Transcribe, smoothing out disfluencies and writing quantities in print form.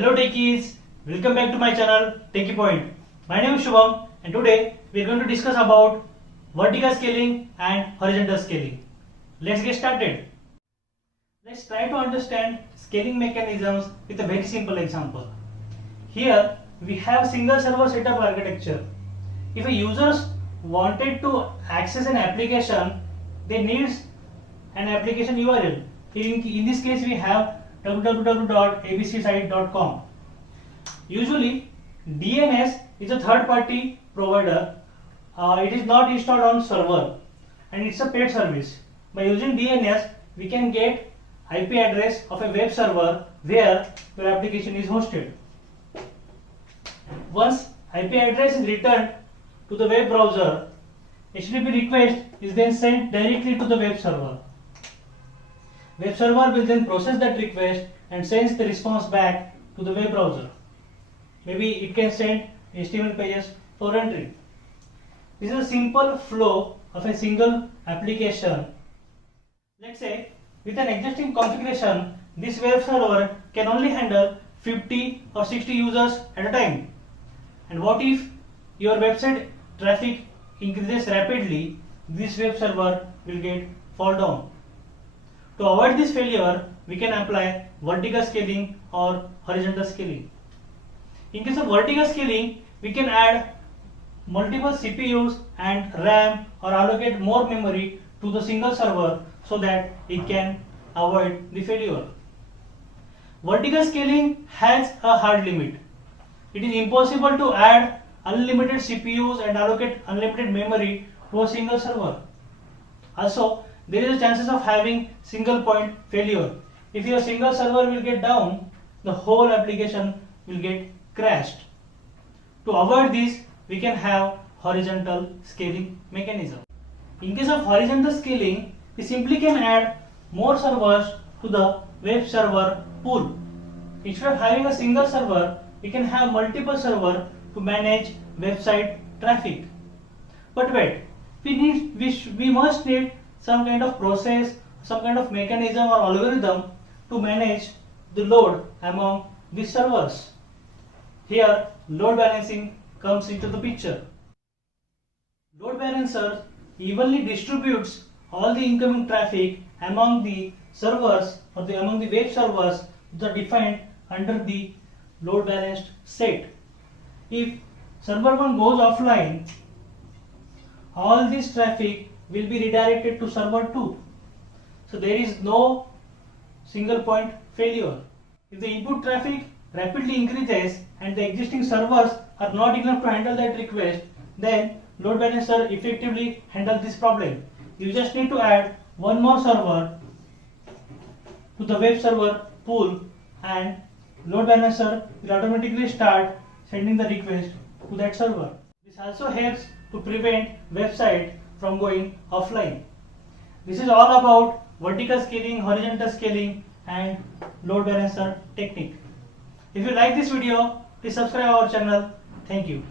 Hello techies, welcome back to my channel Techie Point. My name is Shubham and today we are going to discuss about vertical scaling and horizontal scaling. Let's get started. Let's try to understand scaling mechanisms with a very simple example. Here we have single server setup architecture. If a user wanted to access an application, they need an application URL. In this case we have www.abcsite.com. Usually DNS is a third party provider. It is not installed on server and it's a paid service. By using DNS we can get IP address of a web server where your application is hosted. Once IP address is returned to the web browser, HTTP request is then sent directly to the web server. Web server will then process that request and sends the response back to the web browser. Maybe it can send HTML pages for entry. This is a simple flow of a single application. Let's say with an existing configuration, this web server can only handle 50 or 60 users at a time. And what if your website traffic increases rapidly? This web server will fall down. To avoid this failure, we can apply vertical scaling or horizontal scaling. In case of vertical scaling, we can add multiple CPUs and RAM or allocate more memory to the single server so that it can avoid the failure. Vertical scaling has a hard limit. It is impossible to add unlimited CPUs and allocate unlimited memory to a single server. Also, there is a chances of having single point failure. If your single server will get down, the whole application will get crashed. To avoid this, we can have horizontal scaling mechanism. In case of horizontal scaling, we simply can add more servers to the web server pool. Instead of having a single server, we can have multiple servers to manage website traffic. But wait, we must need some kind of process, some kind of mechanism or algorithm to manage the load among these servers. Here, load balancing comes into the picture. Load balancer evenly distributes all the incoming traffic among the servers or among the web servers that are defined under the load balanced set. If server 1 goes offline, all this traffic will be redirected to server 2. So there is no single point failure. If the input traffic rapidly increases and the existing servers are not enough to handle that request, then load balancer effectively handles this problem. You just need to add one more server to the web server pool and load balancer will automatically start sending the request to that server. This also helps to prevent website from going offline. This is all about vertical scaling, horizontal scaling and load balancer technique. If you like this video, please subscribe our channel. Thank you.